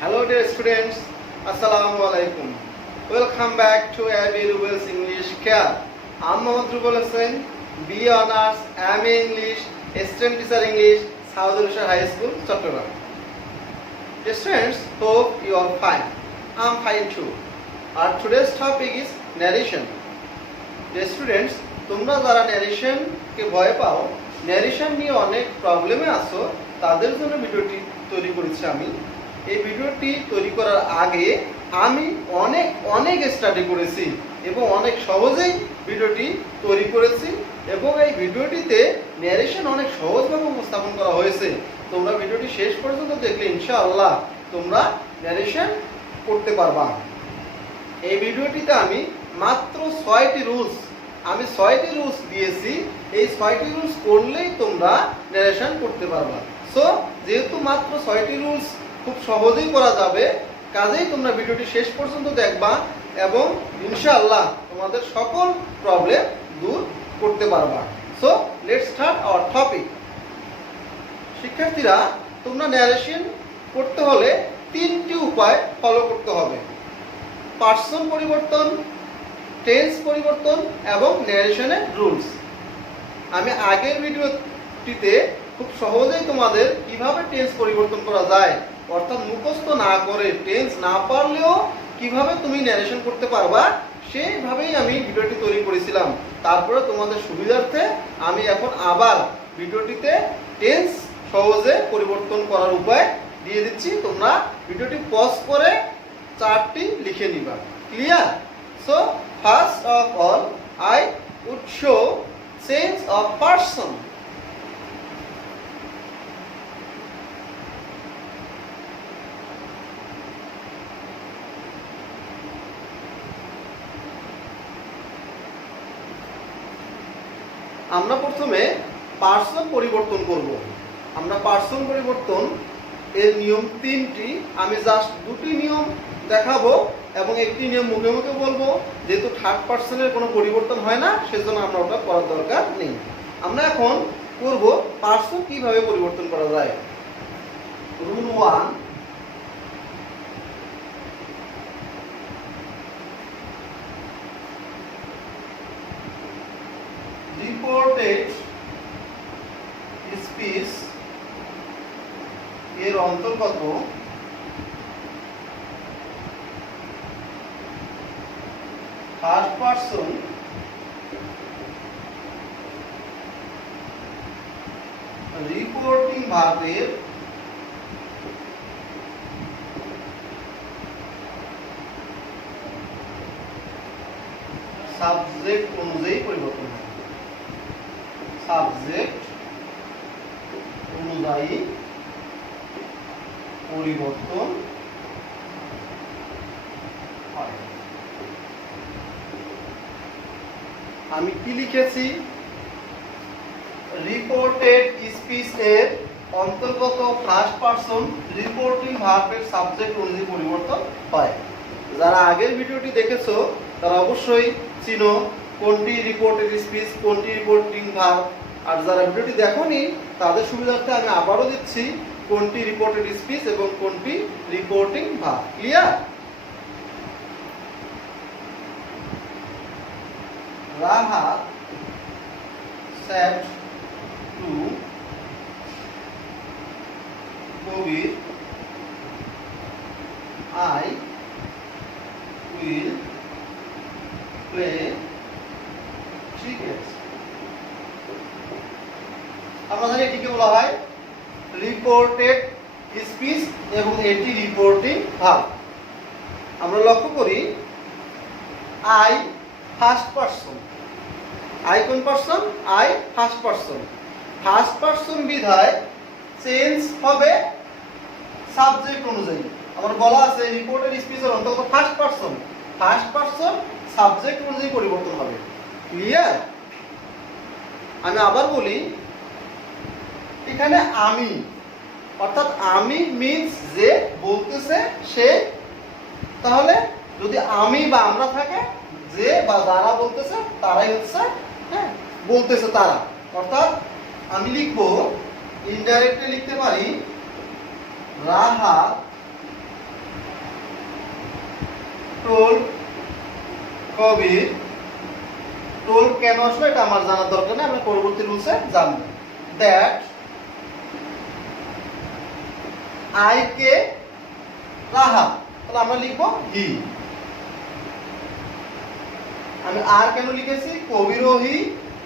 Hello dear students, Assalamu alaikum. Welcome back to Abby Rubel's English Care. I'm Mohammad Rubel Hussain, BA Honours, MA English, Assistant Teacher English, South Asia High School, Chattogram. Dear students, hope you are fine. I'm fine too. Our today's topic is narration. Dear students, তোমরা যারা narration কে ভয় পাও, narration নিয়ে অনেক প্রবলেমে আছো, তাদের জন্য ভিডিওটি তৈরি করেছি আমি। এই ভিডিওটি তৈরি করার আগে আমি অনেক স্টাডি করেছি এবং অনেক সহজেই ভিডিওটি তৈরি করেছি এবং এই ভিডিওটিতে ন্যারেশন অনেক সহজভাবে উপস্থাপন করা হয়েছে। তোমরা ভিডিওটি শেষ পর্যন্ত দেখলে ইনশাআল্লাহ তোমরা ন্যারেশন করতে পারবা। এই ভিডিওটিতে আমি মাত্র 6টি রুলস দিয়েছি। এই 6টি রুলস করলেই তোমরা ন্যারেশন করতে পারবা। সো যেহেতু মাত্র 6টি রুলস খুব সহজেই করা যাবে, কাজেই তোমরা ভিডিওটি শেষ পর্যন্ত দেখবা এবং ইনশাআল্লাহ তোমাদের সকল প্রবলেম দূর করতে পারবা। So let's start our topic. শিক্ষার্থীরা, তোমরা ন্যারেশন করতে হলে 3টি উপায় ফলো করতে হবে: পার্সন পরিবর্তন, টেন্স পরিবর্তন এবং ন্যারেশনের রুলস। আমি আগের ভিডিওটিতে খুব সহজেই তোমাদের কিভাবে টেন্স পরিবর্তন করা যায়, অর্থাৎ মুখস্থ না করে টেন্স না পারলেও কিভাবে তুমি ন্যারেশন করতে পারবা, সেইভাবেই আমি ভিডিওটি তৈরি করেছিলাম। তারপরে তোমাদের সুবিধার্থে আমি এখন আবার ভিডিওটিতে টেন্স সহজে পরিবর্তন করার উপায় দিয়ে দিচ্ছি। তোমরা ভিডিওটি পজ করে চার্টটি লিখে নিবা। Clear? So first of all I would show sense of person. আমরা প্রথমে পার্সন পরিবর্তন করব। আমরা পার্সন পরিবর্তন এর নিয়ম 3টি, আমি জাস্ট 2টি নিয়ম দেখাবো এবং একটি নিয়ম মুখে মুখে বলবো। যেহেতু থার্ড পার্সনের কোনো পরিবর্তন হয় না, সেজন্য আমরা ওটা করার দরকার নেই। আমরা এখন করব পার্সন কিভাবে পরিবর্তন করা যায়। রুল 1, রিপোর্টেড স্পিচ এর অন্তর্গত ফার্স্ট পার্সন রিপোর্টিং ভার্বের সাবজেক্ট অনুযায়ী পরিবর্তন হয়। সাবজেক্ট অনুযায়ী পরিবর্তন হয়। আমি কি লিখেছি? রিপোর্টেড স্পিচ এর অন্তর্গত ফার্স্ট পার্সন রিপোর্টিং ভার্বের সাবজেক্ট অনুযায়ী পরিবর্তন হয়। যারা আগের ভিডিওটি দেখেছো তারা অবশ্যই চিনো কোনটি রিপোর্টেড স্পিচ, কোনটি রিপোর্টিং ভার্ব। আর যারা ভিডিওটি দেখোনি তাদের সুবিধার্থে আমি আবারও দিচ্ছি কোনটি রিপোর্টেড স্পিচ এবং কোনটি reporting verb. Clear? Rahat said to Kabir, I will play cricket. আমরা জানি এটিকে বলা হয় রিপোর্টেড স্পিচ এবং এটি রিপোর্টিং ভার্ব। আমরা লক্ষ্য করি I ফার্স্ট পার্সন, আই কোন person? I first person. First person বিধায় চেঞ্জ হবে সাবজেক্ট অনুযায়ী। আমার বলা আছে রিপোর্টেড স্পিচের অন্তর্গত ফার্স্ট পার্সন সাবজেক্ট অনুযায়ী পরিবর্তন হবে। ক্লিয়ার? আমি আবার বলি, এখানে আমি, অর্থাৎ আমি মিন্স যে বলতেছে সে, তাহলে যদি আমি বা আমরা থাকে, যে বা যারা বলতেছে তারাই হচ্ছে বলতেছে তারা। অর্থাৎ আমি লিখবো, ইনডাইরেক্টলি লিখতে পারি রাহাত told কবির, told কেন আসলো এটা আমার জানার দরকার নেই, আমরা পরবর্তী রুলসে জানবো। দ্যাট আই কে রাহাত, তাহলে আমরা লিখবো হি। আমি আর কেন লিখেছি, কবিরও হি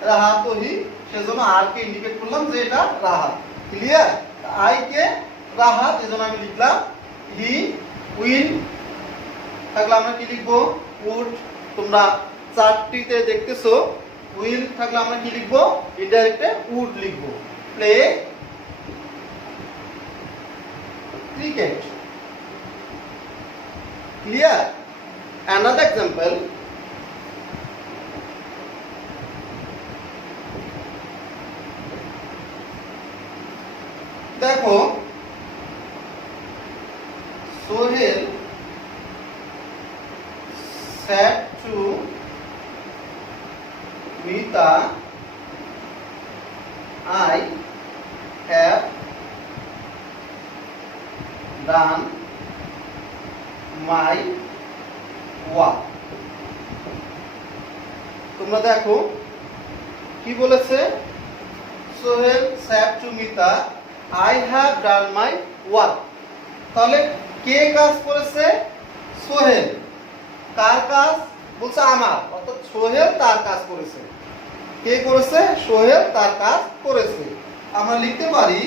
রাহাতও হি, সেজন্য আর কে ইন্ডিকেট করলাম যে এটা Rahat. Clear? I K Rahat, এজন্য আমি লিখলাম হি উইল। থাকলে আমরা কি লিখবো, উড। তোমরা চারটিতে দেখতেছো উইল থাকলে আমরা কি লিখবো, ইনডাইরেক্টে উড লিখবো। Play cricket. Clear? Another example, দেখো Sohel said to Mita, I have done my work. তোমরা দেখো কি বলেছে, Sohel said to Mita, I have done my work. তাহলে কে কাজ করেছে, সোহেল। কার কাজ বলছে, আমার, অর্থাৎ সোহেল তার কাজ করেছে। কে করেছে, সোহেল তার কাজ করেছে। আমরা লিখতে পারি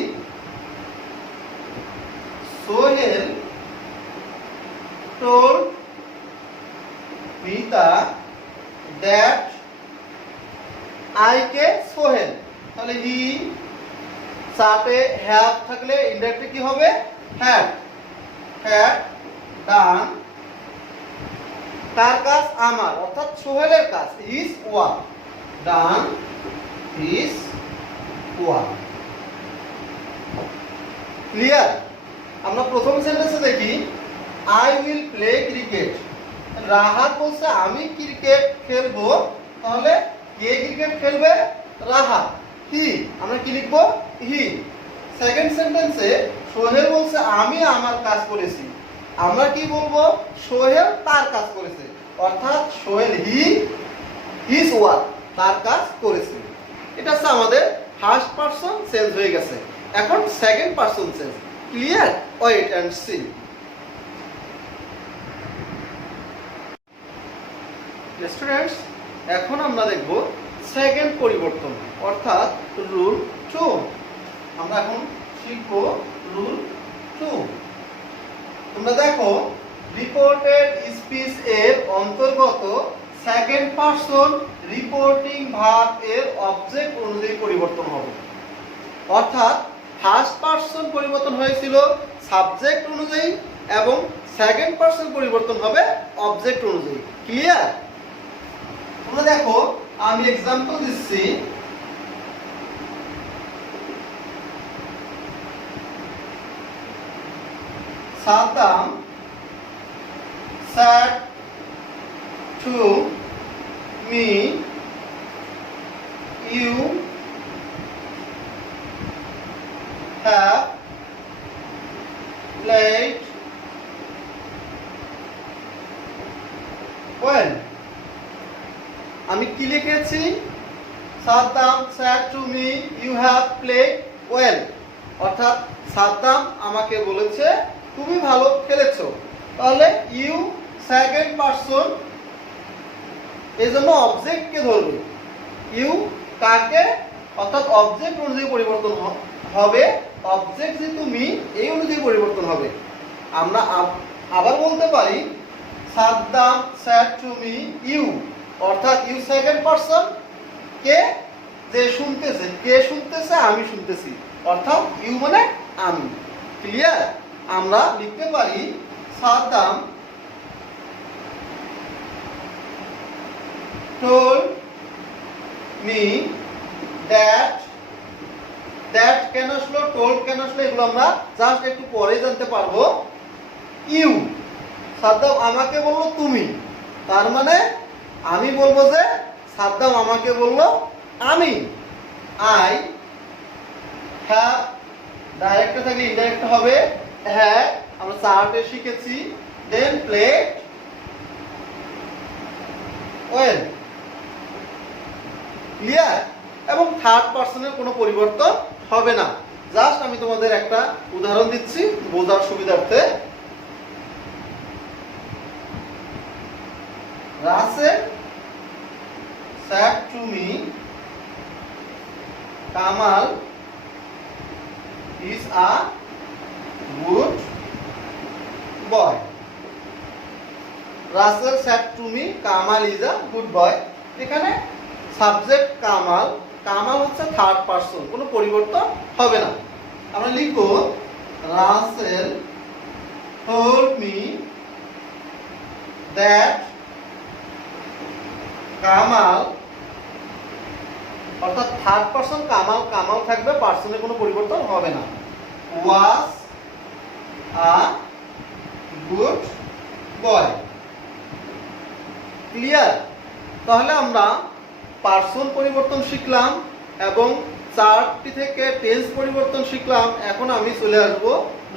Sohel told Mita that I কে সোহেল, তাহলে হি সাথে হ্যাভ থাকলে ইনডাইরেক্টলি কি হবে, হ্যাড। হ্যাড ডান, তার কাজ আমার, অর্থাৎ সোহেলের কাজ, হিজ ওয়ার্ক। ডান হিজ ওয়ার্ক। ক্লিয়ার? আমরা প্রথম সেন্টেন্সে দেখি I will play cricket. Rahat বলছে আমি ক্রিকেট খেলবো, তাহলে কে ক্রিকেট খেলবে, রাহাত। হি, আমরা কি লিখবো, হি। সেকেন্ড সেন্টেন্সে সোহেল বলছে আমি আমার কাজ করেছি, আমরা কি বলবো, সোহেল তার কাজ করেছে, অর্থাৎ সোহেল হিজ ওয়ার্ক, তার কাজ করেছে। এটা হচ্ছে আমাদের ফার্স্ট পারসন চেঞ্জ হয়ে গেছে। এখন second person change. Clear? Wait and see. Students, এখন আমরা দেখব সেকেন্ড পরিবর্তন, অর্থাৎ রুল 2। আমরা এখন শিখব রুল 2। তোমরা দেখো রিপোর্টেড স্পিচ এর অন্তর্গত সেকেন্ড পারসন রিপোর্টিং ভার্ব এর অবজেক্ট অনুযায়ী পরিবর্তন হবে। অর্থাৎ ফার্স্ট পারসন পরিবর্তন হয়েছিল সাবজেক্ট অনুযায়ী এবং সেকেন্ড পারসন পরিবর্তন হবে অবজেক্ট অনুযায়ী। ক্লিয়ার? তোমরা দেখো আমি এক্সাম্পল দিচ্ছি। Saddam said to me, you have played well. আমি কি লিখেছি, Saddam said to me, you have played well, অর্থাৎ সাদ্দাম আমাকে বলেছে তুমি ভালো খেলেছো। তাহলে ইউ সেকেন্ড পারসন, এজন্য অবজেক্ট কে ধরবে, ইউ কাকে, অর্থাৎ অবজেক্ট অনুযায়ী পরিবর্তন হবে। অবজেক্ট যে তুমি, এই অনুযায়ী পরিবর্তন হবে। আমরা আবার বলতে পারি Saddam said to me, you, অর্থাৎ ইউ সেকেন্ড পারসন, কে যে শুনতেছে, কে শুনতেছে, আমি শুনতেছি, অর্থাৎ ইউ মানে আমি। ক্লিয়ার? আমরা লিখতে পারি Saddam told me that, that কেন আসলো, told কেন আসলো, এগুলো আমরা জাস্ট একটু পরে জানতে পারবো। ইউ, সাদ্দাম আমাকে বললো তুমি, তার মানে আমি বলবো যে সাদ্দাম আমাকে বললো আমি। আই হ্যাভ, ডাইরেক্ট থাকলে ইনডাইরেক্ট হবে হ্যাঁ, আমরা চার্টে শিখেছি। দেন প্লেড ওয়েল। ক্লিয়ার? এবং থার্ড পারসনের কোনো পরিবর্তন হবে না। জাস্ট আমি তোমাদের একটা উদাহরণ দিচ্ছি বোঝার সুবিধার্থে। Russell said to me, Kamal is a good boy. Russell said to me, Kamal is a good boy. এখানে সাবজেক্ট কামাল, কামাল হচ্ছে থার্ড পারসন, কোনো পরিবর্তন হবে না। আমরা লিখব Rasel told me that Kamal, অর্থাৎ থার্ড পারসন কামাল, কামাল থাকবে, পারসনের কোনো পরিবর্তন হবে না। ওয়াজ আ গুড বয়। ক্লিয়ার? তাহলে আমরা পারসন পরিবর্তন শিখলাম এবং 4টি থেকে টেন্স পরিবর্তন শিখলাম। এখন আমি চলে আসব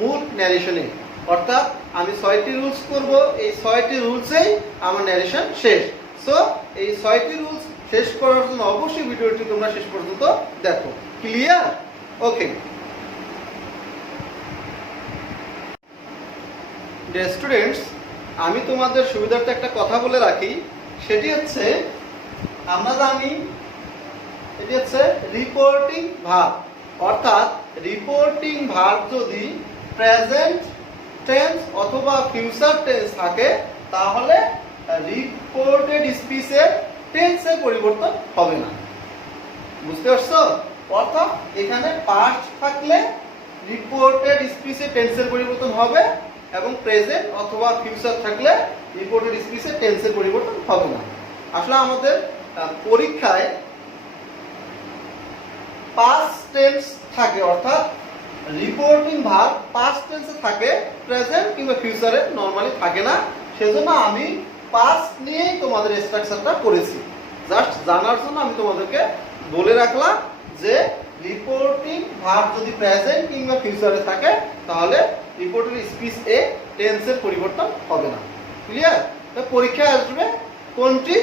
মূল ন্যারেশনে, অর্থাৎ আমি 6টি রুলস করব। এই 6টি রুলসেই আমার ন্যারেশন শেষ। সো এই 6টি রুলস শেষ করার জন্য অবশ্যই ভিডিওটি তোমরা শেষ পর্যন্ত দেখো। ক্লিয়ার? ওকে ডিয়ার স্টুডেন্টস, আমি তোমাদের সুবিধার্থে একটা কথা বলে রাখি। সেটি হচ্ছে, আমরা জানি এটি হচ্ছে রিপোর্টিং ভার্ব, অর্থাৎ রিপোর্টিং ভার্ব যদি প্রেজেন্ট টেন্স অথবা ফিউচার টেন্স থাকে তাহলে রিপোর্টেড স্পিচের টেন্সের পরিবর্তন হবে না। বুঝতে পারছো? অর্থাৎ এখানে পাস্ট থাকলে রিপোর্টেড স্পিচের টেন্সের পরিবর্তন হবে এবং প্রেজেন্ট অথবা ফিউচার থাকলে রিপোর্টেড স্পিচের টেন্সের পরিবর্তন হবে না। আসলে আমাদের পরীক্ষায় পাস্ট টেন্স থাকে, অর্থাৎ রিপোর্টিং ভার্ব পাস্ট টেন্সে থাকে, প্রেজেন্ট কিংবা ফিউচারে নরমালি থাকে না। সেজন্য আমি পাস্ট নিয়েই তোমাদের স্ট্রাকচারটা করেছি। জাস্ট জানার জন্য আমি তোমাদেরকে বলে রাখলাম যে রিপোর্টিং ভার্ব যদি প্রেজেন্ট কিংবা ফিউচারে থাকে তাহলে রিপোর্টেড স্পিচ এ টেন্সের পরিবর্তন হবে না। ক্লিয়ার? পরীক্ষায় আসবে কোনটি,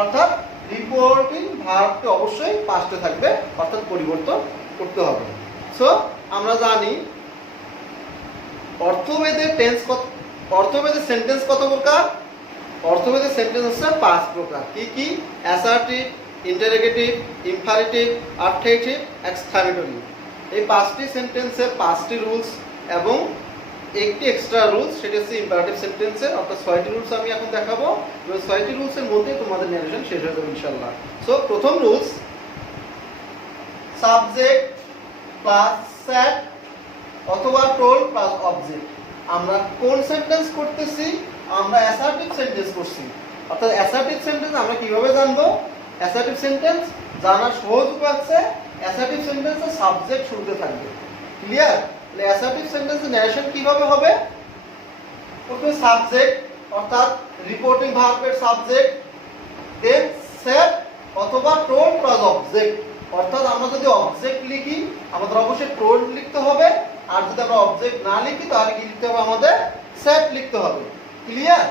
অর্থাৎ রিপোর্টিং ভার্বটি অবশ্যই পাস্টে থাকবে, অর্থাৎ পরিবর্তন করতে হবে। সো আমরা জানি অর্থভেদে টেন্স কত, অর্থভেদে সেন্টেন্স কত প্রকার? অর্থভেদে সেন্টেন্স হচ্ছে 5 প্রকার। কি কি? Assertive, interrogative, imperative, optative, exclamatory. এই 5টি সেন্টেন্সের 5টি রুলস এবং একটি এক্সট্রা রুলস, সেটা হচ্ছে ইম্পারেটিভ সেন্টেন্সের। অর্থাৎ 6টি রুলস আমি এখন দেখাবো এবং 6টি রুলসের মধ্যে তোমাদের ন্যারেশন শেষ হয়ে যাবে ইনশাআল্লাহ। সো প্রথম রুলস, সাবজেক্ট প্লাস স্যাড অথবা টোল্ড প্লাস অবজেক্ট। আমরা কোন সেন্টেন্স করতেছি? আমরা অ্যাসার্টিভ সেন্টেন্স করছি। অর্থাৎ অ্যাসার্টিভ সেন্টেন্স আমরা কিভাবে জানবো? অ্যাসার্টিভ সেন্টেন্স জানার সহজ উপায় আছে, অ্যাসার্টিভ সেন্টেন্সের সাবজেক্ট শুরুতে থাকবে। ক্লিয়ার? তাহলে অ্যাসার্টিভ সেন্টেন্সের ন্যারেশন কিভাবে হবে? প্রথমে সাবজেক্ট, অর্থাৎ রিপোর্টিং ভার্বের সাবজেক্ট, দেন স্যাড অথবা টোল্ড প্লাস অবজেক্ট। অর্থাৎ আমরা যদি অবজেক্ট লিখি আমাদের অবশ্যই টোল্ড লিখতে হবে, আর যদি আমরা অবজেক্ট না লিখি তাহলে কি লিখতে হবে? আমাদের স্যাড লিখতে হবে। ক্লিয়ার?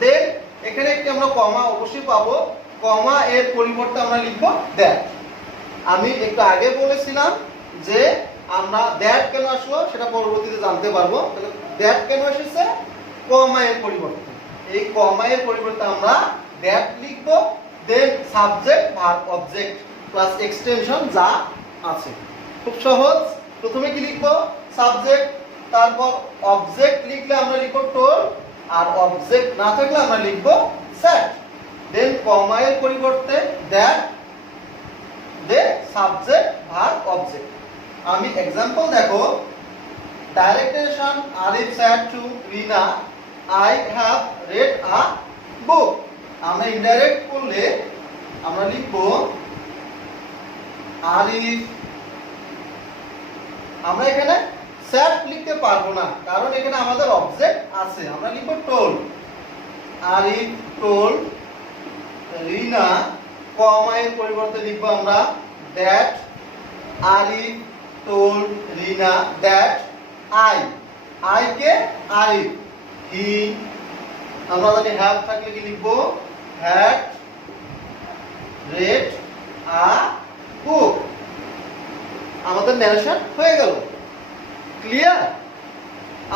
দেন এখানে একটি আমরা কমা অবশ্যই পাবো, কমা এর পরিবর্তে আমরা লিখবো দ্যাট। আমি একটু আগে বলেছিলাম যে আমরা দ্যাট কেন আসলো সেটা পরবর্তীতে জানতে পারবো। তাহলে দ্যাট কেন এসেছে? কমা এর পরিবর্তে। এই কমা এর পরিবর্তে আমরা দ্যাট লিখবো, then subject verb object plus extension যা আছে। খুব সহজ। প্রথমে কি লিখবো? সাবজেক্ট, তারপর অবজেক্ট লিখলে আমরা লিখবো টোল্ড, আর অবজেক্ট না থাকলে আমরা লিখবো স্যাড। দেন কমা এর পরিবর্তে that, then subject verb object. আমি एग्जांपल দেখো, ডাইরেক্টেশন Arif said to Rina I have read a book। আমরা ইনডাইরেক্ট করলে আমরা লিখব আরিফ। আমরা এখানে said লিখতে পারবো না কারণ এখানে আমাদের অবজেক্ট আছে। আমরা লিখব told। আরিফ told রিনা, কমা এর পরিবর্তে লিখব আমরা that। Arif told Rina that I K Arif, he। আমরা যদি have থাকলে কি লিখব? had read a book. আমাদের ন্যারেশন হয়ে গেল। ক্লিয়ার?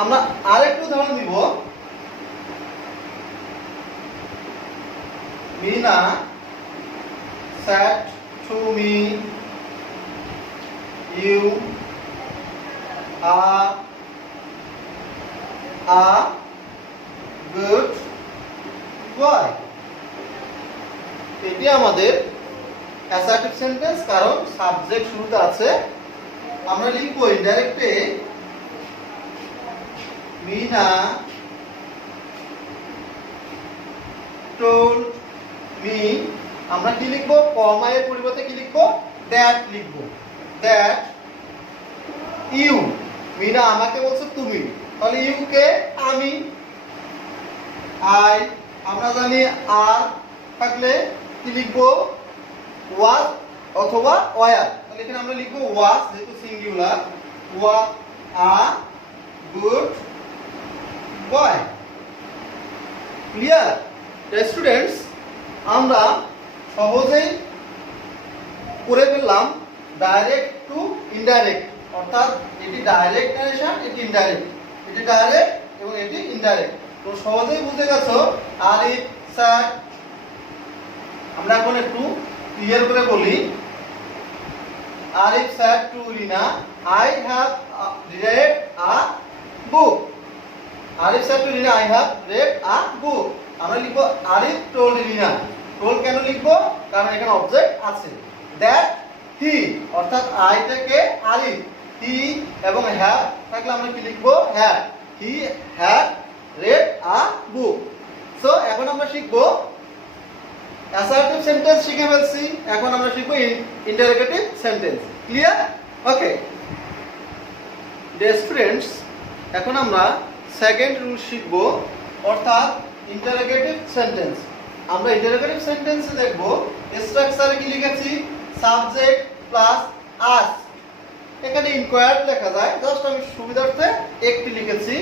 আমরা আরেকটু উদাহরণ দিব। Mina said to me, you are a good boy. এটি আমাদের অ্যাসার্টিভ সেন্টেন্স, কারণ সাবজেক্ট শুরুতে আছে। আমরা লিখবো ইনডাইরেক্টে মিনা told me, আমরা কি লিখবো? কমা এর পরিবর্তে কি লিখবো? দ্যাট লিখবো। দ্যাট ইউ, মিনা আমাকে বলছে তুমি, তাহলে ইউ কে? আমি। আই, আমরা জানি আর থাকলে কি লিখবো? ওয়াজ অথবা ওয়ার। তাহলে এখানে আমরা লিখবো ওয়াজ, যেহেতু singular. Was a good boy. Clear? Students, আমরা সহজেই করে ফেললাম ডাইরেক্ট টু ইনডাইরেক্ট, অর্থাৎ এটি ডাইরেক্ট ন্যারেশন, এটি ইনডাইরেক্ট। এটি ডাইরেক্ট এবং এটি ইনডাইরেক্ট। তো সহজেই বুঝে গেছো আলিফ স্যার। আমরা এখন একটু ক্লিয়ার করে বলি। Alif said to Rina, I have read a book. Alif said to Rina, I have read a book. আমরা লিখবো আলিফ টোল্ড রিনা। টোল্ড কেন লিখবো? কারণ এখানে অবজেক্ট আছে। দ্যাট হি, অর্থাৎ আই থেকে আলিফ, হি এবং হ্যাভ থাকলে আমরা কি লিখবো? Have. He have read a book. So এখন আমরা শিখবো অ্যাসার্টিভ সেন্টেন্স শিখে ফেলছি, এখন আমরা শিখবো interrogative sentence. Clear? Okay dear students, এখন আমরা সেকেন্ড রুল শিখবো, অর্থাৎ ইন্টারোগেটিভ সেন্টেন্স। আমরা ইন্টারোগেটিভ সেন্টেন্সে দেখব স্ট্রাকচারে কি লিখেছি? Subject plus ask. এখানে ইনকোয়ার্ড লেখা যায়, জাস্ট আমি সুবিধার্থে একটি লিখেছি।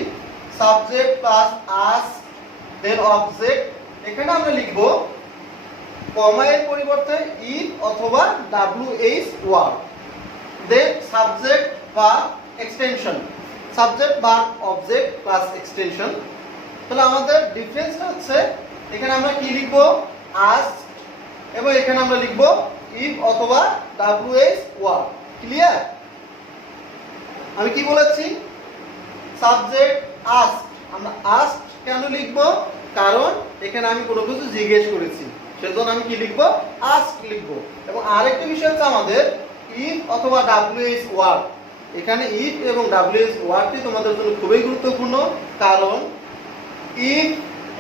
Subject plus ask, then object. এখানে আমরা লিখব কমা এর পরিবর্তে ইফ অথবা WH ওয়ার্ড, দেন সাবজেক্ট বা এক্সটেনশন। সাবজেক্ট বা অবজেক্ট প্লাস এক্সটেনশন। তাহলে আমাদের ডিফারেন্সটা হচ্ছে এখানে আমরা কি লিখব? আস্ক, এবং এখানে আমরা লিখব ইফ অথবা WH ওয়ার্ড। ক্লিয়ার? আমি কি বলেছি? Subject ask. আমরা আস্ক কেন লিখব? কারণ এখানে আমি কোনো কিছু জিজ্ঞেস করেছি, সেজন্য আমি কি লিখব? আস্ক লিখব। এবং আরেকটা বিষয় হচ্ছে আমাদের ইফ অথবা WH ওয়ার্ড। এখানে ইফ এবং WH ওয়ার্ডটি তোমাদের জন্য খুবই গুরুত্বপূর্ণ, কারণ ইফ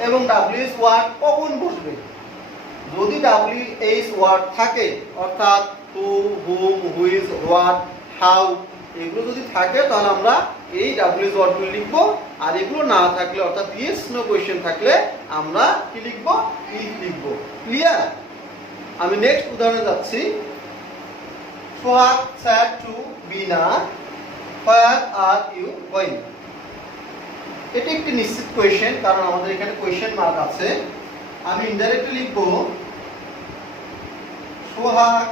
এবং WH ওয়ার্ড কখন বসবে? যদি WH ওয়ার্ড থাকে, অর্থাৎ হু, হুম, হুইজ, হোয়াট, হাউ, এগুলো যদি থাকে তাহলে আমরা এই WH ওয়ার্ডগুলো লিখবো। আর এগুলো না থাকলে, অর্থাৎ ইয়েস নো কোয়েশ্চেন থাকলে আমরা কি লিখবো? ইফ লিখবো। ক্লিয়ার? আমি নেক্সট উদাহরণে যাচ্ছি। সোহাগ said to Veena, where are you going? এটি একটি নিশ্চিত কোয়েশ্চেন, কারণ আমাদের এখানে কোয়েশ্চেন মার্ক আছে। আমি ইনডাইরেক্টলি লিখবো সোহাগ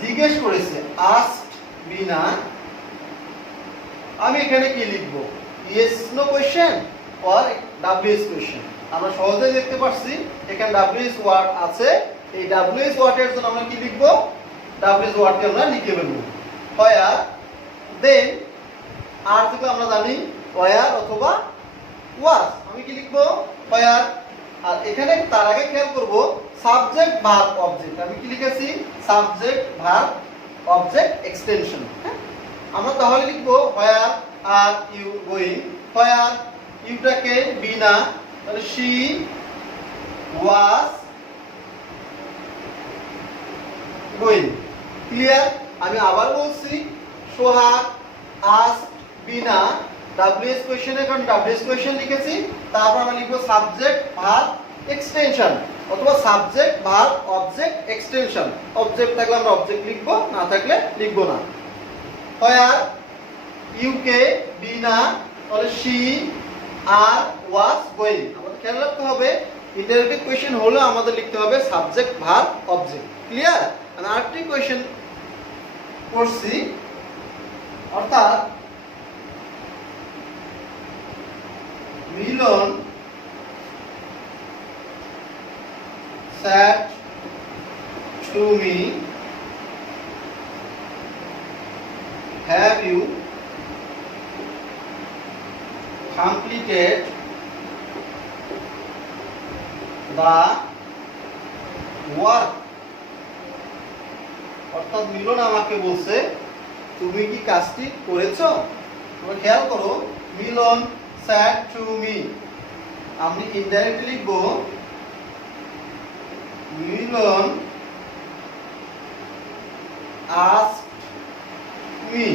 জিজ্ঞেস করেছে, আস্কড বিনা। আমি এখানে কি লিখবো? Yes no question or WH question. আমরা সহজেই দেখতে পাচ্ছি এখানে WH ওয়ার্ড আছে। এই WH ওয়ার্ডের জন্য আমরা কি লিখবো? WH ওয়ার্ডকে আমরা লিখে ফেলবো। where, দেন আর থেকে আমরা জানি where অথবা was। আমি কি লিখবো? where। আর এখানে তার আগে খেয়াল করব সাবজেক্ট ভার্ব অবজেক্ট। আমি কি লিখেছি? Subject verb object extension. আমরা তাহলে লিখবো where are you going? where ইউটাকে বিনা, তাহলে she was going। ক্লিয়ার? আমি আবার বলছি সোহাগ asked বিনা, WH কোয়েশ্চেনে কারণ WH কোয়েশ্চেন লিখেছি, তারপর আমরা লিখবো সাবজেক্ট ভার্ব এক্সটেনশন অথবা subject verb object extension. Object থাকলে আমরা অবজেক্ট লিখবো, না থাকলে লিখবো না। where ইউকে বিনা, তাহলে she আর was going। আমাদের খেয়াল রাখতে হবে ইন্টারোগেটিভ কোয়েশ্চেন হলে আমাদের লিখতে হবে সাবজেক্ট ভার্ব অবজেক্ট। ক্লিয়ার? আমি আরেকটি কোয়েশ্চেন করছি, অর্থাৎ মিলন said to me, have you completed the work? অর্থাৎ মিলন আমাকে বলছে তুমি কি কাজটি করেছো? তোমরা খেয়াল করো, মিলন said to me, আমি ইনডাইরেক্টলি লিখব মিলন asked me।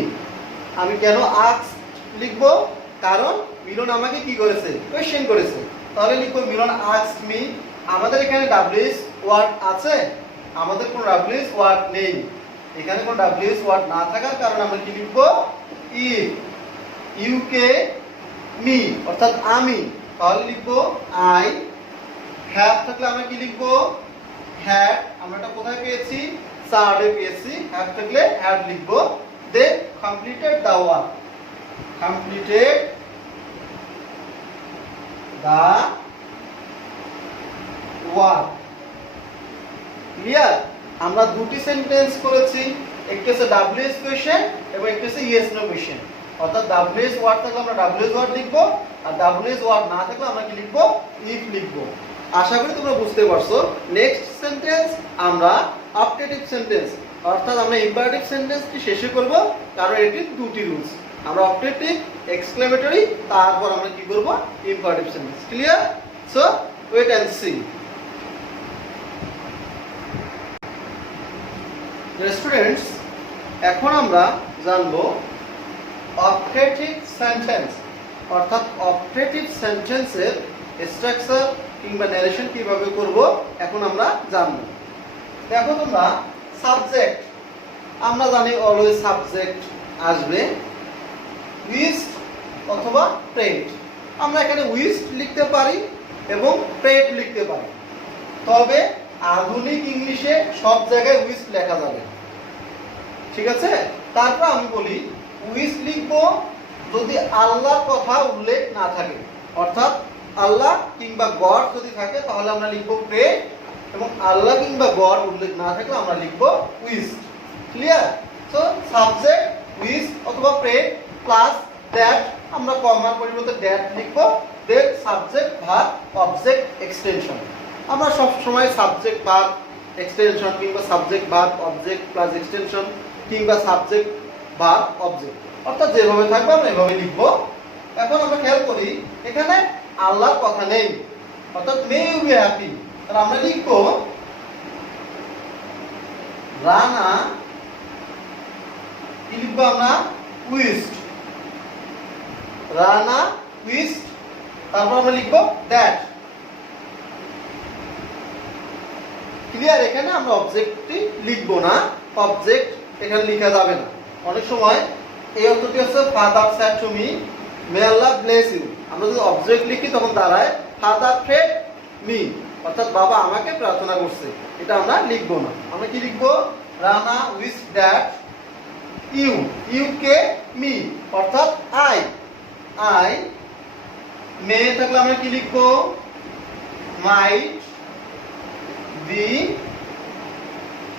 আমি কেন asked লিখব? কারণ মিলন আমাকে কি করেছে? কোয়েশ্চেন করেছে। তাহলে লিখব মিলন asked me। আমাদের এখানে WH ওয়ার্ড আছে? আমাদের কোনো WH ওয়ার্ড নেই। এখানে কোনো WH ওয়ার্ড না থাকার কারণে আমরা কি লিখব? if you কে me অর্থাৎ আমি, তাহলে লিখব I have থাকলে আমরা কি লিখব? had। আমরা এটা কোথায় পেয়েছি? সার্ডে পেয়েছি। have থাকলে had লিখব। they completed the work, completed the work। Clear? আমরা দুটি সেন্টেন্স করেছি, একটি হচ্ছে WH কোয়েশ্চেন এবং একটি হচ্ছে ইয়েস নো কোয়েশ্চেন। অর্থাৎ WH ওয়ার্ড থাকলে আমরা WH ওয়ার্ড লিখব, আর WH ওয়ার্ড না থাকলে আমরা কি লিখব? ইফ লিখব। আশা করি তোমরা বুঝতে পারছো। নেক্সট সেন্টেন্স আমরা অবজেক্টিভ সেন্টেন্স, অর্থাৎ আমরা ইম্পারেটিভ সেন্টেন্সটি শেষে করব, কারণ এটির দুটি রুলস। আমরা অবজেক্টিভ, এক্সক্লেমেটরি, তারপর আমরা কি করব? Imperative sentence. Clear? So wait and see. Students, এখন আমরা জানবো অবজেক্টিভ সেন্টেন্স, অর্থাৎ অবজেক্টিভ সেন্টেন্সের স্ট্রাকচার কিংবা ন্যারেশন কিভাবে করব এখন আমরা জানব। দেখো তোমরা, সাবজেক্ট আমরা জানি অলওয়েজ সাবজেক্ট আসবে উইস্ট অথবা প্রেড। আমরা এখানে উইস্ট লিখতে পারি এবং প্রেড লিখতে পারি, তবে আধুনিক ইংলিশে সব জায়গায় উইস্ট লেখা যাবে। ঠিক আছে? তারপর আমি বলি উইস্ট লিখবো যদি আল্লাহর কথা উল্লেখ না থাকে, অর্থাৎ আল্লাহ কিংবা গড যদি থাকে তাহলে আমরা লিখবো প্রে, এবং আল্লাহ কিংবা গড উল্লেখ না থাকলে আমরা লিখবো wished. Clear? So subject wished অথবা প্রে প্লাস দ্যাট, আমরা কমার পরিবর্তে দ্যাট লিখবো। Then subject verb object extension. আমরা সব সময় সাবজেক্ট ভার্ব এক্সটেনশন কিংবা subject verb object plus extension কিংবা সাবজেক্ট ভার্ব অবজেক্ট, অর্থাৎ যেভাবে থাকবে আমরা এভাবে লিখবো। এখন আমরা খেয়াল করি এখানে আল্লাহর কথা নেই, অর্থাৎ মে ইউ বি হ্যাপি। তাহলে আমরা লিখবো রানা, কি লিখবো আমরা? উইস্ট। রানা উইস্ট, তারপর আমরা লিখবো দ্যাট। ক্লিয়ার? এখানে আমরা অবজেক্টটি লিখবো না, অবজেক্ট এখানে লেখা যাবে না। অনেক সময় এই অর্থটি হচ্ছে father said to me, may Allah bless you. আমরা যদি অবজেক্ট লিখি তখন দাঁড়ায় ফাদার প্রেড মি, অর্থাৎ বাবা আমাকে প্রার্থনা করছে। এটা আমরা লিখবো না। আমরা কি লিখবো? Rana wish that you, you কে মি, অর্থাৎ আই, আই মে থাকলে আমরা কি লিখবো? Might be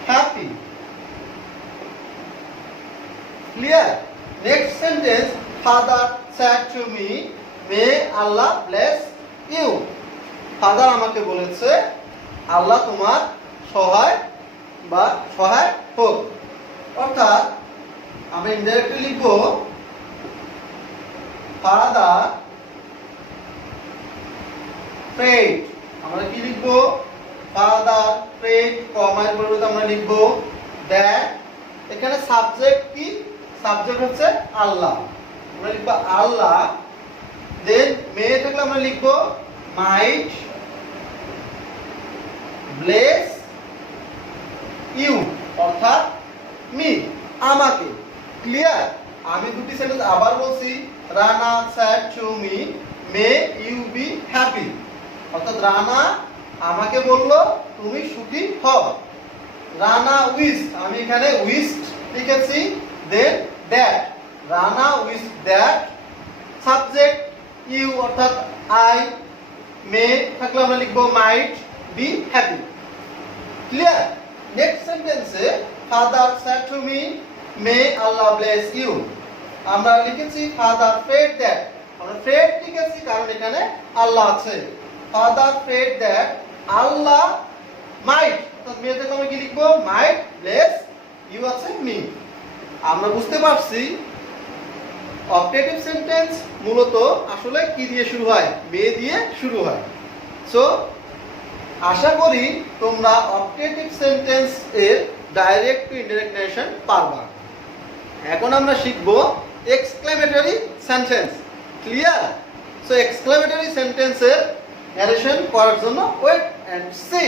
happy. Clear? Next sentence, Father said to me, may Allah bless you. Father আমাকে বলেছে আল্লাহ তোমার সহায় বা সহায় হোক। অর্থাৎ আমরা ইনডাইরেক্টলি লিখব Father prayed। আমরা কি লিখব? Father prayed, কমার পরিবর্তে আমরা লিখব that। এখানে সাবজেক্ট কি? সাবজেক্ট হচ্ছে আল্লাহ। আমরা লিখব আল্লাহ, দেন মে থাকলে আমরা লিখব মাইট ব্লেস ইউ, অর্থাৎ মি, আমাকে। ক্লিয়ার? আমি দুটি সেন্টেন্স আবার বলছি, Rana said to me, may you be happy. অর্থাৎ রানা আমাকে বললো তুমি সুখী হও। রানা উইশ, আমি এখানে উইশ লিখেছি, then that, Rana wish that, subject you অর্থাৎ আই, মে থাকলে আমরা লিখবো might be happy. Clear? Next সেন্টেন্সে father said to me may Allah bless you, আমরা লিখেছি ফাদার প্রেড দ্যাট, আমরা প্রেড লিখেছি কারণ এখানে আল্লাহ আছে। Father prayed that Allah might, অর্থাৎ মে থেকে আমরা কি লিখবো মাইট ব্লেস ইউ আছে মি। আমরা বুঝতে পারছি অবজেক্টিভ সেন্টেন্স মূলত আসলে কি দিয়ে শুরু হয়, মে দিয়ে শুরু হয়। সো আশা করি তোমরা অবজেক্টিভ সেন্টেন্স এর ডাইরেক্ট টু ইনডাইরেক্ট নারেশন পারবা। এখন আমরা শিখব exclamatory sentence. Clear? So exclamatory সেন্টেন্সের ন্যারেশন করার জন্য wait and see.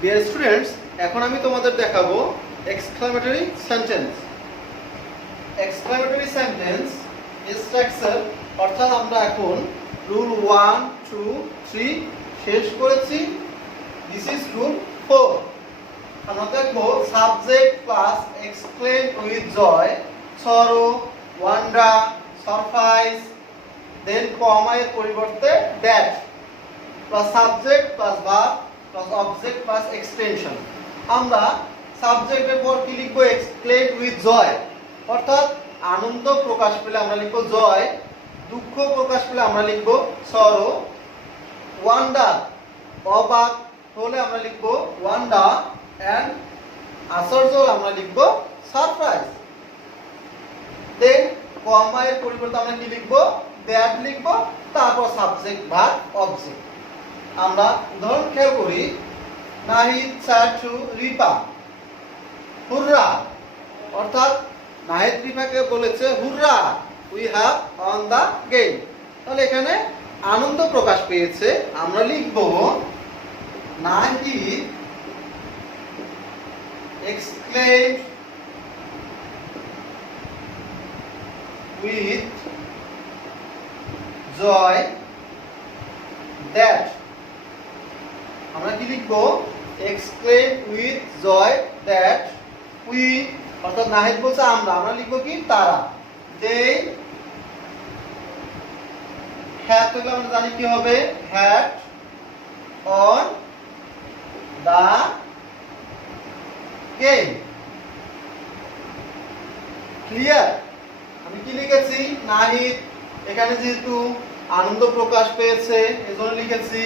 Dear students, এখন আমি তোমাদের দেখাবো exclamatory sentence. Exclamatory sentence structure, অর্থাৎ আমরা এখন রুল 1 2 3 শেষ করেছি। This is rule 4। আমরা দেখবো subject plus explain with joy, sorrow, wonder, surprise, then comma এর পরিবর্তে that, plus subject plus verb plus object plus extension. আমরা সাবজেক্টের পর কি লিখবো এক্সপ্লেন উইথ জয়, অর্থাৎ আনন্দ প্রকাশ পেলে আমরা লিখবো জয়, দুঃখ প্রকাশ পেলে আমরা লিখবো সরো, ওয়ান্ডার অবাক হলে আমরা লিখবো ওয়ান্ডার, এন্ড আশ্চর্য হলে আমরা লিখবো সারপ্রাইজ। দেন কমা এর পরিবর্তে আমরা কি লিখবো দ্যাট লিখবো, তারপর সাবজেক্ট ভার্ব অবজেক্ট। আমরা উদাহরণ খেয়াল করি, Nahid said to Ripa hurrah, অর্থাৎ নাহিদ রিপাকে বলেছে hurrah we have won the game, তাহলে এখানে আনন্দ প্রকাশ পেয়েছে। আমরা লিখবো Nahid exclaimed with joy that, আমরা কি লিখবো exclaimed with joy that we, অর্থাৎ নাহিদ বলছে আমরা লিখবো কি তারা, they had, তাহলে আমরা জানি কি হবে had on the game। Clear? আমি কি লিখেছি নাহিদ এখানে যেহেতু আনন্দ প্রকাশ পেয়েছে এজন্য লিখেছি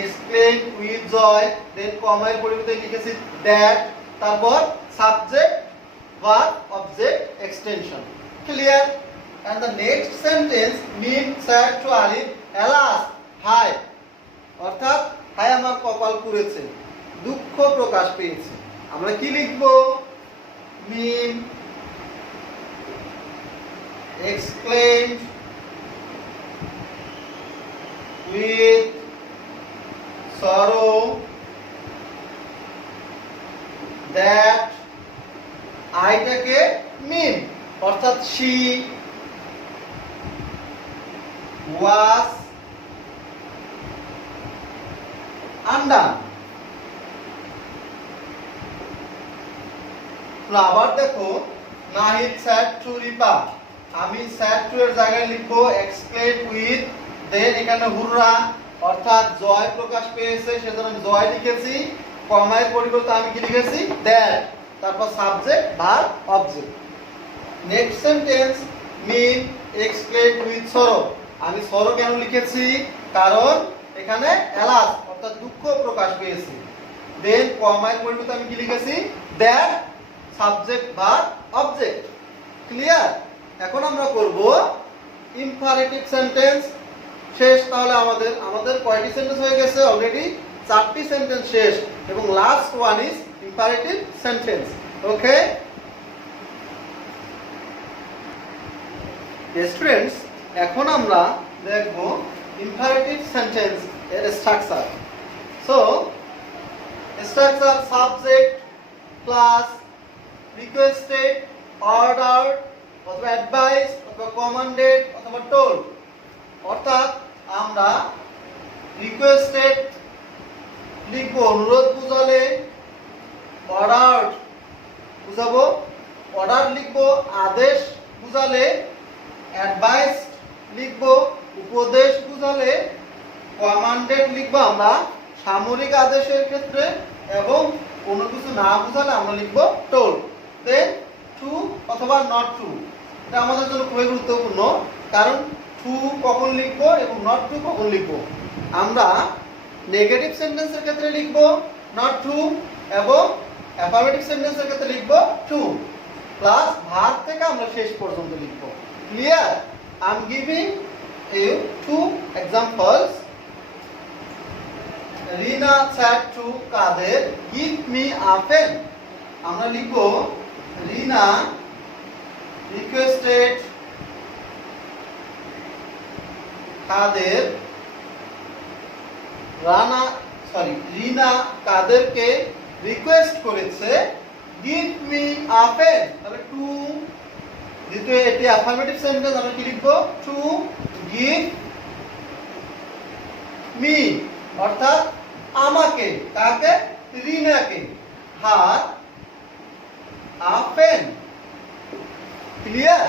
explain with Joy, then comma এর পরিবর্তে লিখেছি দ্যাট, তারপর subject verb object extension. Clear? And the next sentence Mim said to Alif alas হাই, অর্থাৎ হাই আমার কপাল পুড়েছে, দুঃখ প্রকাশ পেয়েছে। আমরা কি লিখবো মিম exclaimed with sorrow that, আইটাকে মিম, অর্থাৎ she was undone। আবার দেখো নাহিদ স্যাড টু রিপা, আমি স্যাড টু এর জায়গায় লিখবো এক্সপ্লেন উইথ, দেন এখানে হুররা অর্থাৎ জয় প্রকাশ পেয়েছে সেজন্য আমি জয় লিখেছি, কমা এর পরিবর্তে আমি কি লিখেছি দ্যাট, তারপর subject verb object. Next sentence Mim explain with sorrow, আমি সরো কেন লিখেছি কারণ এখানে এলাস অর্থাৎ দুঃখ প্রকাশ পেয়েছে, দেন কমা এর পরিবর্তে আমি কি লিখেছি that, subject verb object. Clear? এখন আমরা করব ইমপারেটিভ সেন্টেন্স। শেষ তাহলে আমাদের কয়টি সেন্টেন্স হয়ে গেছে অলরেডি 4টি সেন্টেন্স শেষ এবং last one is imperative sentence. Okay students, এখন আমরা দেখব ইমপারেটিভ সেন্টেন্স এর structure. So structure subject plus requested, order অথবা অ্যাডভাইস অথবা কমান্ডেড অথবা টোল্ড, অর্থাৎ আমরা রিকোয়েস্টেড লিখবো অনুরোধ বুঝালে, অর্ডার বুঝাবো, অর্ডার লিখবো আদেশ বুঝালে, অ্যাডভাইস লিখবো উপদেশ বুঝালে, কমান্ডেড লিখবো আমরা সামরিক আদেশের ক্ষেত্রে, এবং কোনো কিছু না বুঝালে আমরা লিখবো টোল্ড। দেন ট্রু অথবা নট ট্রু, এটা আমাদের জন্য খুবই গুরুত্বপূর্ণ, কারণ ট্রু কখন লিখবো এবং নট ট্রু কখন লিখবো। আমরা নেগেটিভ সেন্টেন্সের ক্ষেত্রে লিখবো নট ট্রু, এবং অ্যাফার্মেটিভ সেন্টেন্সের ক্ষেত্রে লিখবো ট্রু, প্লাস ভার্ব থেকে আমরা শেষ পর্যন্ত লিখবো। Clear? I am giving you two examples. Rina said to Kader, give me a pen. আমরা লিখবো রিনা requested কাদের, রিনা কাদেরকে রিকোয়েস্ট করেছে give me a pen। তাহলে টু, দ্বিতীয় এটি অ্যাফার্মেটিভ সেন্টেন্স, আমরা কি লিখবো টু give me, অর্থাৎ আমাকে, কাকে, রিনাকে, হার a pen। Clear?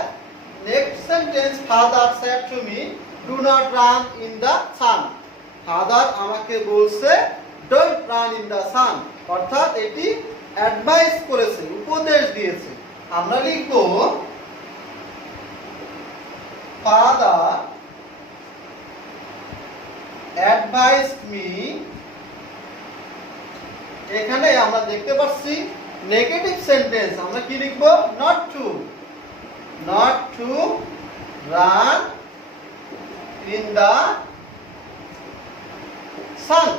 Next sentence, father said to me do not run in the sun। Father আমাকে বলছে don't run in the sun, অর্থাৎ এটি অ্যাডভাইস করেছে, উপদেশ দিয়েছে। আমরা লিখবো ফাদার advised me। এখানে আমরা দেখতে পাচ্ছি নেগেটিভ সেন্টেন্স, আমরা কি লিখবো not to run in the sun।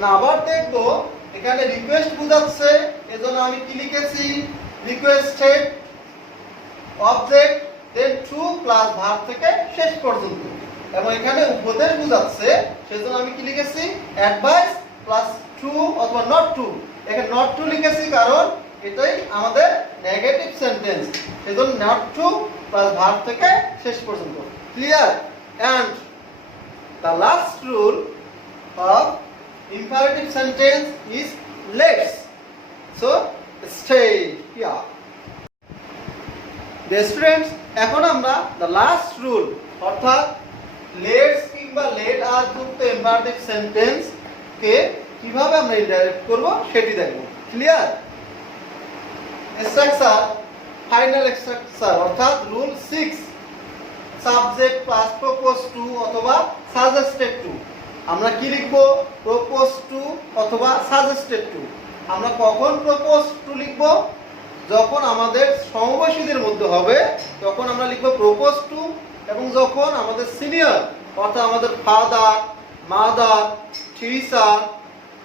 না আবার দেখবো এখানে রিকোয়েস্ট বোঝাচ্ছে, এজন্য আমি কি লিখেছি requested object then to plus verb থেকে শেষ পর্যন্ত, এবং এখানে উপদেশ বোঝাচ্ছে, সেজন্য আমি কি লিখেছি অ্যাডভাইস প্লাস টু অথবা নট টু। এখানে নট টু লিখেছি কারণ এটাই আমাদের নেগেটিভ সেন্টেন্স, সেজন্য নট টু প্লাস ভার্ব থেকে শেষ পর্যন্ত। Clear? And the last rule of imperative sentence is let's, so stay here। The students, এখন আমরা the last rule অর্থাৎ let's কিংবা let আর যুক্ত imperative sentence কে কিভাবে আমরা ইন্টারেক্ট করব সেটি দেখব। ক্লিয়ার? স্ট্রাকচার, ফাইনাল স্ট্রাকচার অর্থাৎ rule 6, subject plus propose to অথবা সাজেস্টেড টু। আমরা কি লিখবো প্রপোজ টু অথবা সাজেস্টেড টু। আমরা কখন প্রপোজ টু লিখবো? যখন আমাদের সমবয়সীদের মধ্যে হবে তখন আমরা লিখবো প্রপোজ টু, এবং যখন আমাদের সিনিয়র অর্থাৎ আমাদের father, mother, teacher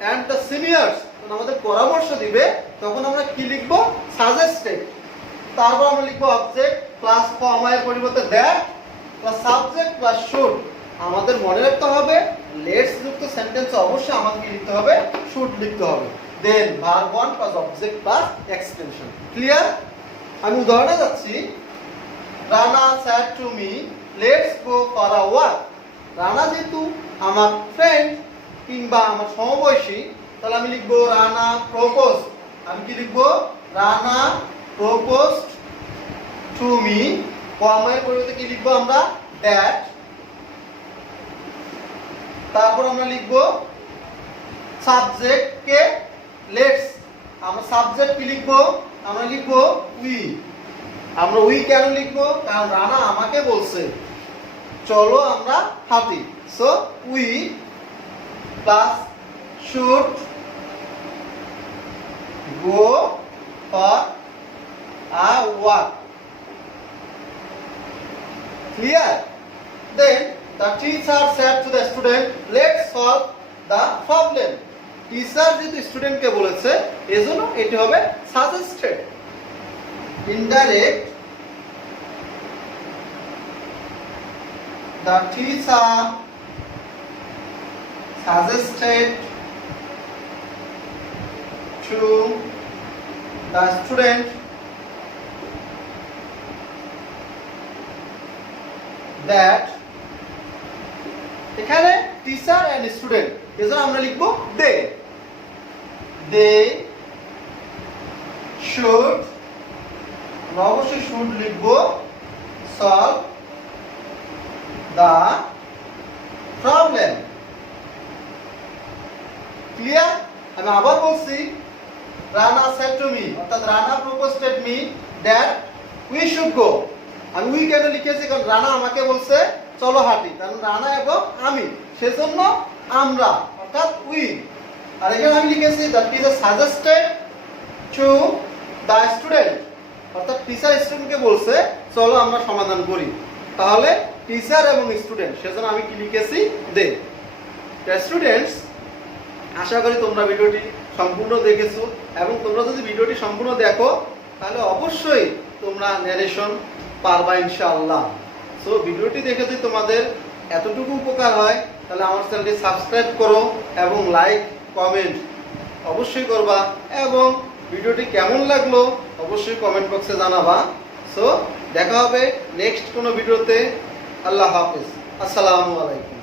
and the seniors আমাদের পরামর্শ দিবে তখন আমরা কি লিখবো সাজেস্টেড। তারপর আমরা লিখবো অবজেক্ট প্লাস কমা এর পরিবর্তে that plus subject plus should. আমাদের মনে রাখতে হবে লেটস যুক্ত সেন্টেন্সে অবশ্যই আমাদেরকে লিখতে হবে শুড লিখতে হবে, then verb one plus object plus extension. Clear? আমি উদাহরণে যাচ্ছি। Rana said to me let's go for a walk। Rana যেহেতু আমার ফ্রেন্ড কিংবা আমার সমবয়সী, তাহলে আমি লিখবো রানা প্রপোজ। আমি কি লিখবো রানা proposed to me, কমার পরিবর্তে কি লিখবো আমরা that। তারপর আমরা লিখবো সাবজেক্ট কে লেটস। আমরা সাবজেক্ট কি লিখবো? আমরা লিখবো উই। আমরা উই কেন লিখবো? কারণ রানা আমাকে বলছে চলো আমরা হাঁটি, so we plus should go for a walk। Clear? Then the teacher said to the student let's solve the problem। Teacher যেহেতু স্টুডেন্টকে বলেছে এজন্য এটি হবে suggested. Indirect, the teacher suggested to the student that এখানে টিচার এন্ড স্টুডেন্ট, এজন্য আমরা লিখব দে। দে শুড, আমরা অবশ্যই শুড লিখব, সলভ দা প্রবলেম। ক্লিয়ার? আমি আবার বলছি, রানা said to me, অর্থাৎ Rana proposed me that we should go। আমি উই কেন লিখেছি, কারণ রানা আমাকে বলছে চলো হাঁটি, কারণ রানা এবং আমি, সেজন্য আমরা অর্থাৎ উই। আর এখানে আমি লিখেছি the teacher suggested to the student, অর্থাৎ টিচার স্টুডেন্টকে বলছে চলো আমরা সমাধান করি। তাহলে টিচার এবং স্টুডেন্ট, সেজন্য আমি কি লিখেছি দে। স্টুডেন্টস, আশা করি তোমরা ভিডিওটি সম্পূর্ণ দেখেছো, এবং তোমরা যদি ভিডিওটি সম্পূর্ণ দেখো তাহলে অবশ্যই তোমরা ন্যারেশন পারবা ইনশাআল্লাহ। সো ভিডিওটি দেখে যদি তোমাদের এতটুকু উপকার হয় তাহলে আমার চ্যানেলটি সাবস্ক্রাইব করো এবং লাইক কমেন্ট অবশ্যই করবা, এবং ভিডিওটি কেমন লাগলো অবশ্যই কমেন্ট বক্সে জানাবা। সো দেখা হবে নেক্সট কোনো ভিডিওতে। আল্লাহ হাফেজ, আসসালামু আলাইকুম।